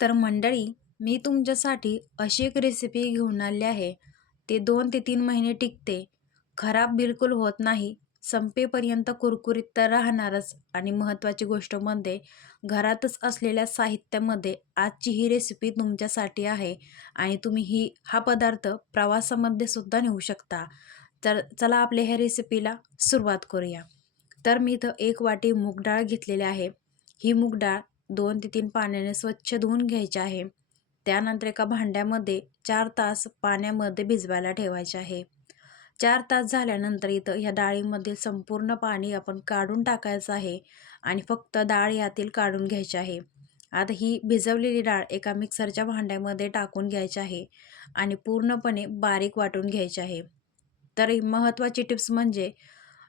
तर मंडळी मी तुमच्यासाठी अशी एक रेसिपी घेऊन आली आहे. ते दोन ते तीन महिने टिकते. खराब बिलकुल होत नाही. संपेपर्यंत कुरकुरीत तर राहणारच. आणि महत्त्वाची गोष्ट म्हणजे घरातच असलेल्या साहित्यामध्ये आजची ही रेसिपी तुमच्यासाठी आहे. आणि तुम्ही ही हा पदार्थ प्रवासामध्ये सुद्धा नेऊ शकता. तर चला आपल्या ह्या रेसिपीला सुरुवात करूया. तर मी इथं एक वाटी मूग डाळ घेतलेली आहे. ही मूग डाळ दोन ते तीन पाण्याने स्वच्छ धुवून घ्यायचे आहे. त्यानंतर एका भांड्यामध्ये चार तास पाण्यामध्ये भिजवायला ठेवायचे आहे. चार तास झाल्यानंतर इथं ह्या डाळीमधील संपूर्ण पाणी आपण काढून टाकायचं आहे आणि फक्त डाळ यातील काढून घ्यायची आहे. आता ही भिजवलेली डाळ एका मिक्सरच्या भांड्यामध्ये टाकून घ्यायची आहे आणि पूर्णपणे बारीक वाटून घ्यायची आहे. तर महत्त्वाची टिप्स म्हणजे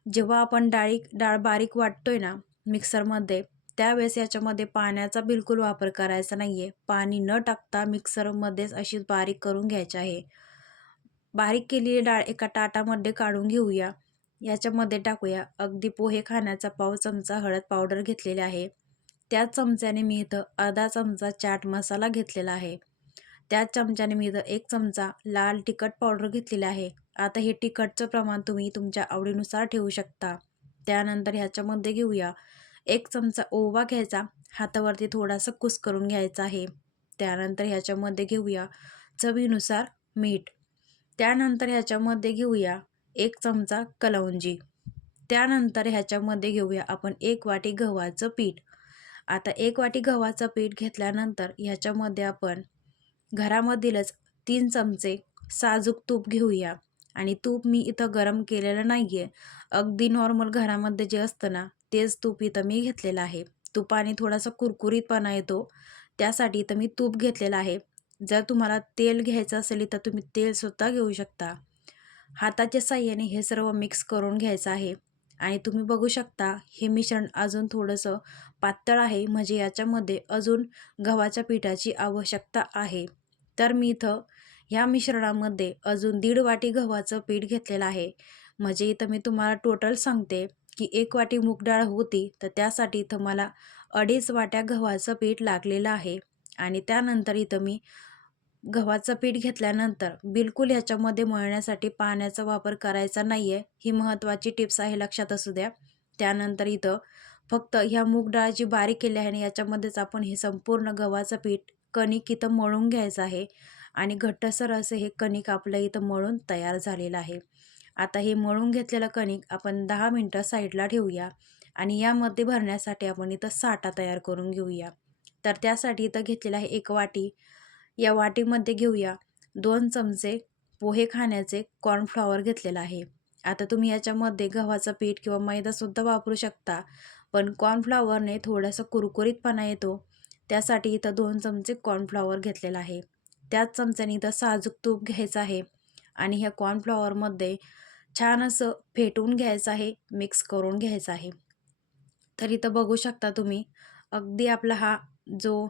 जेव्हा आपण डाळी डाळ बारीक वाटतोय ना मिक्सरमध्ये त्यावेळेस याच्यामध्ये पाण्याचा बिलकुल वापर करायचा नाही आहे पाणी न टाकता मिक्सरमध्येच अशी बारीक करून घ्यायची आहे. बारीक केलेली डाळ एका ताटामध्ये काढून घेऊया. याच्यामध्ये टाकूया. अगदी पोहे खाण्याचा पाव चमचा हळद पावडर घेतलेली आहे. त्याच चमच्याने मी इथं अर्धा चमचा चाट मसाला घेतलेला आहे. त्याच चमच्याने मी इथं एक चमचा लाल तिखट पावडर घेतलेला आहे. आता हे तिखटचं प्रमाण तुम्ही तुमच्या आवडीनुसार ठेवू शकता. त्यानंतर ह्याच्यामध्ये घेऊया. एक चमचा ओवा घ्यायचा. हातावरती थोडासा कुस करून घ्यायचा आहे. त्यानंतर ह्याच्यामध्ये घेऊया चवीनुसार मीठ. त्यानंतर ह्याच्यामध्ये घेऊया एक चमचा कलौंजी त्यानंतर ह्याच्यामध्ये घेऊया आपण एक वाटी गव्हाचं पीठ. आता एक वाटी गव्हाचं पीठ घेतल्यानंतर ह्याच्यामध्ये आपण घरामधीलच तीन चमचे साजूक तूप घेऊया. आणि तूप मी इथं गरम केलेलं नाही आहे अगदी नॉर्मल घरामध्ये जे असतं ना तेच तूप इथं मी घेतलेलं आहे. तुपाने थोडासा कुरकुरीतपणा येतो. त्यासाठी इथं मी तूप घेतलेलं आहे. जर तुम्हाला तेल घ्यायचं असेल तर तुम्ही तेलसुद्धा घेऊ शकता. हाताच्या साह्याने हे सर्व मिक्स करून घ्यायचं आहे. आणि तुम्ही बघू शकता हे मिश्रण अजून थोडंसं पातळ आहे. म्हणजे याच्यामध्ये अजून गव्हाच्या पिठाची आवश्यकता आहे. तर मी इथं ह्या मिश्रणामध्ये अजून दीड वाटी गव्हाचं पीठ घेतलेलं आहे. म्हणजे इथं मी तुम्हाला टोटल सांगते. की एक वाटी मूगडाळ होती तर त्यासाठी इथं मला अडीच वाट्या गव्हाचं पीठ लागलेलं आहे. आणि त्यानंतर इथं मी गव्हाचं पीठ घेतल्यानंतर बिलकुल ह्याच्यामध्ये मळण्यासाठी पाण्याचा वापर करायचा नाही आहे ही महत्त्वाची टिप्स आहे लक्षात असू द्या. त्यानंतर इथं फक्त ह्या मूग डाळ जी बारीक केली आहे आणि याच्यामध्येच आपण हे संपूर्ण गव्हाचं पीठ कणिक इथं मळून घ्यायचं आहे. आणि घट्टसर असं हे कणिक आपलं इथं मळून तयार झालेलं आहे. आता हे मळून घेतलेलं कणिक आपण दहा मिनटं साईडला ठेवूया आणि यामध्ये भरण्यासाठी आपण इथं साठा तयार करून घेऊया. तर त्यासाठी इथं घेतलेलं आहे एक वाटी. या वाटीमध्ये घेऊया दोन चमचे पोहे खाण्याचे कॉर्नफ्लॉवर घेतलेलं आहे. आता तुम्ही याच्यामध्ये गव्हाचं पीठ किंवा मैदासुद्धा वापरू शकता पण कॉर्नफ्लॉवरने थोडासा कुरकुरीतपणा येतो. त्यासाठी इथं दोन चमचे कॉर्नफ्लॉवर घेतलेला आहे. त्याच चमच्याने इथं साजूक तूप घ्यायचं आहे. आणि ह्या कॉर्नफ्लॉवरमध्ये छान असं फेटून घ्यायचं आहे मिक्स करून घ्यायचं आहे. तर इथं बघू शकता तुम्ही अगदी आपला हा जो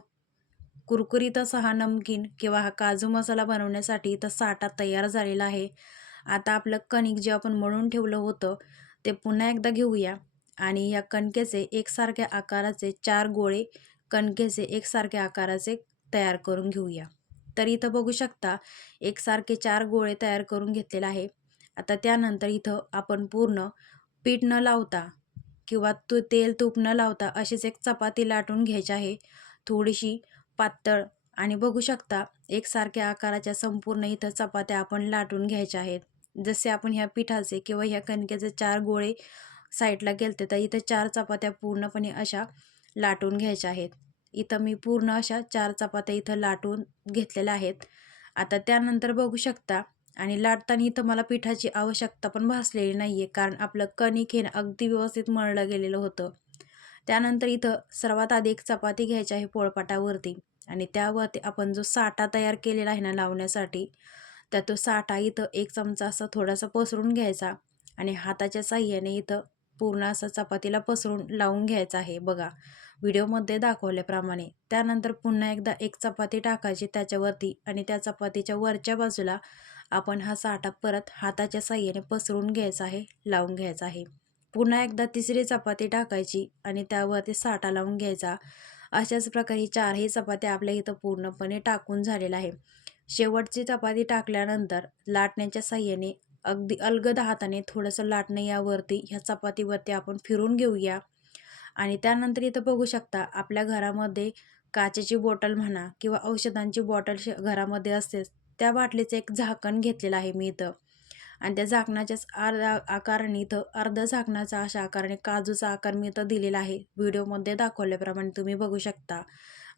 कुरकुरीत असा हा नमकीन किंवा हा काजू मसाला बनवण्यासाठी इथं साठा तयार झालेला आहे. आता आपलं कणिक जे आपण मळून ठेवलं होतं ते पुन्हा एकदा घेऊया. आणि या कणकेचे एकसारख्या आकाराचे चार गोळे कणकेचे एकसारख्या आकाराचे तयार करून घेऊया. तर इथं बघू शकता एकसारखे चार गोळे तयार करून घेतलेले आहे. आता त्यानंतर इथं आपण पूर्ण पीठ न लावता किंवा तू तेल तूप न लावता अशीच एक चपाती लाटून घ्यायची आहे. थोडीशी पातळ आणि बघू शकता एकसारख्या आकाराच्या संपूर्ण इथं चपात्या आपण लाटून घ्यायच्या आहेत. जसे आपण ह्या पिठाचे किंवा ह्या कणकेचे चार गोळे साईडला गेलते तर इथं चार चपात्या पूर्णपणे अशा लाटून घ्यायच्या आहेत. इथं मी पूर्ण अशा चार चपात्या इथं लाटून घेतलेल्या आहेत. आता त्यानंतर बघू शकता. आणि लाटताना इथं मला पिठाची आवश्यकता पण भासलेली नाही आहे कारण आपलं कणिक हे अगदी व्यवस्थित मळलं गेलेलं होतं. त्यानंतर इथं सर्वात आधी एक चपाती घ्यायची आहे पोळपाटावरती. आणि त्यावरती आपण जो साठा तयार केलेला आहे ना लावण्यासाठी तर तो साठा इथं एक चमचा असा थोडासा पसरून घ्यायचा. आणि हाताच्या साह्याने इथं पूर्ण असं चपातीला पसरून लावून घ्यायचं आहे. बघा व्हिडिओमध्ये दाखवल्याप्रमाणे. त्यानंतर पुन्हा एकदा एक चपाती टाकायची त्याच्यावरती आणि त्या चपातीच्या वरच्या बाजूला आपण हा साठा परत हाताच्या साह्याने पसरून घ्यायचा आहे लावून घ्यायचा आहे. पुन्हा एकदा तिसरी चपाती टाकायची आणि त्यावरती साठा लावून घ्यायचा. अशाच प्रकारे चारही चपात्या आपल्या इथं पूर्णपणे टाकून झालेला आहे शेवटची चपाती टाकल्यानंतर लाटण्याच्या साह्याने अगदी अलगद हाताने थोडंसं लाटणं यावरती ह्या चपातीवरती आपण फिरून घेऊया. आणि त्यानंतर इथं बघू शकता आपल्या घरामध्ये काचेची बॉटल म्हणा किंवा औषधांची बॉटल श घरामध्ये असतेच त्या बाटलीचं एक झाकण घेतलेलं आहे मी इथं. आणि त्या झाकणाच्याच अर्धा आकाराने इथं अर्ध झाकणाचा अशा आकाराने काजूचा आकार मी इथं दिलेला आहे. व्हिडिओमध्ये दाखवल्याप्रमाणे तुम्ही बघू शकता.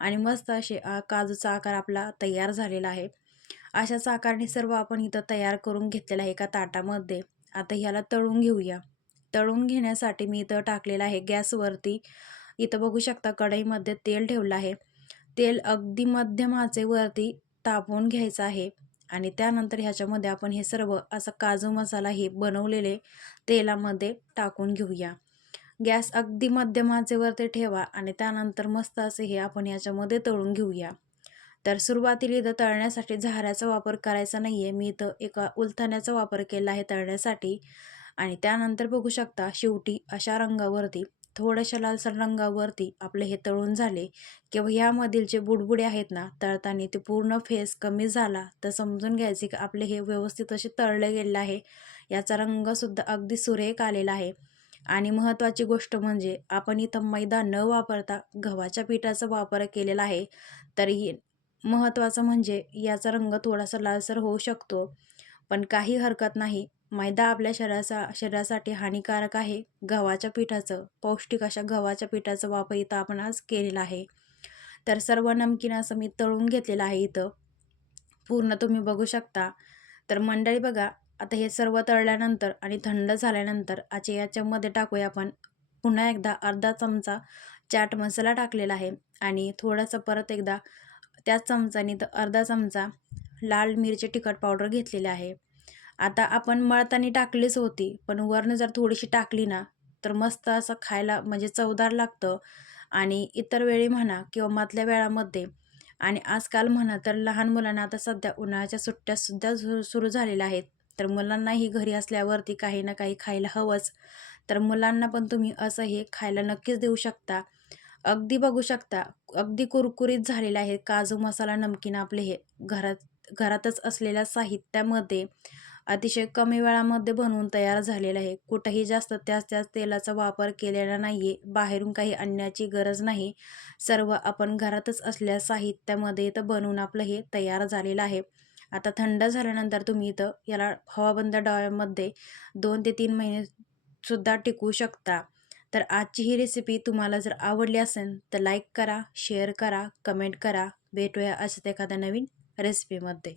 आणि मस्त असे काजूचा आकार आपला तयार झालेला आहे. अशाच आकारने सर्व आपण इथं तयार करून घेतलेलं आहे एका ताटामध्ये. आता ह्याला तळून घेऊया. तळून घेण्यासाठी मी इथं टाकलेलं आहे गॅसवरती. इथं बघू शकता कढईमध्ये तेल ठेवलं आहे. तेल अगदी मध्यम आचेवरती तापवून घ्यायचं आहे. आणि त्यानंतर ह्याच्यामध्ये आपण हे सर्व असं काजू मसाला हे बनवलेले तेलामध्ये टाकून घेऊया. गॅस अगदी मध्यम आचेवरती ठेवा आणि त्यानंतर मस्त असे हे आपण ह्याच्यामध्ये तळून घेऊया. तर सुरुवातीला इथं तळण्यासाठी झाऱ्याचा वापर करायचा नाही आहे मी इथं एका उलथण्याचा वापर केला आहे तळण्यासाठी. आणि त्यानंतर बघू शकता शेवटी अशा रंगावरती थोड्याशा लालसर रंगावरती आपले हे तळून झाले. किंवा ह्यामधील जे बुडबुडे आहेत ना तळताना ते पूर्ण फेस कमी झाला तर समजून घ्यायचे की आपले हे व्यवस्थित असे तळले गेले आहे. याचा रंगसुद्धा अगदी सुरेख आलेला आहे. आणि महत्त्वाची गोष्ट म्हणजे आपण इथं मैदा न वापरता गव्हाच्या पिठाचा वापर केलेला आहे. तरीही महत्त्वाचं म्हणजे याचा रंग थोडासा लालसर होऊ शकतो. पण काही हरकत नाही. मैदा आपल्या शरीराचा शरीरासाठी हानिकारक आहे. गव्हाच्या पिठाचं पौष्टिक अशा गव्हाच्या पिठाचा वापर इथं आपण आज केलेला आहे. तर सर्व नमकीन असं मी तळून घेतलेलं आहे इथं. पूर्ण तुम्ही बघू शकता. तर मंडळी बघा आता हे सर्व तळल्यानंतर आणि थंड झाल्यानंतर आज याच्यामध्ये टाकूया आपण. पुन्हा एकदा अर्धा चमचा चाट मसाला टाकलेला आहे. आणि थोडंसं परत एकदा त्याच चमचाने तर अर्धा चमचा लाल मिरची तिखट पावडर घेतलेली आहे. आता आपण मळताना टाकलीच होती पण वरनं जर थोडीशी टाकली ना तर मस्त असं खायला म्हणजे चवदार लागतं. आणि इतर वेळी म्हणा किंवा मधल्या वेळामध्ये आणि आजकाल म्हणा तर लहान मुलांना आता सध्या उन्हाळ्याच्या सुट्ट्यासुद्धा सु सुरू झालेल्या आहेत. तर मुलांनाही घरी असल्यावरती काही ना काही खायला हवंच. तर मुलांना पण तुम्ही असं हे खायला नक्कीच देऊ शकता. अगदी बघू शकता अगदी कुरकुरीत झालेलं आहे. काजू मसाला नमकीन आपले हे घरात घरातच असलेल्या साहित्यामध्ये अतिशय कमी वेळामध्ये बनवून तयार झालेलं आहे. कुठंही जास्त त्याच त्याच तेलाचा वापर केलेला नाही आहे बाहेरून काही आणण्याची गरज नाही. सर्व आपण घरातच असलेल्या साहित्यामध्ये इथं बनवून आपलं हे तयार झालेलं आहे. आता थंड झाल्यानंतर तुम्ही इथं याला हवाबंद डब्यामध्ये दोन ते तीन महिने सुद्धा टिकू शकता. तर आजची ही रेसिपी तुम्हाला जर आवडली असेल तर लाईक करा शेअर करा कमेंट करा. भेटूया असं एखाद्या नवीन रेसिपीमध्ये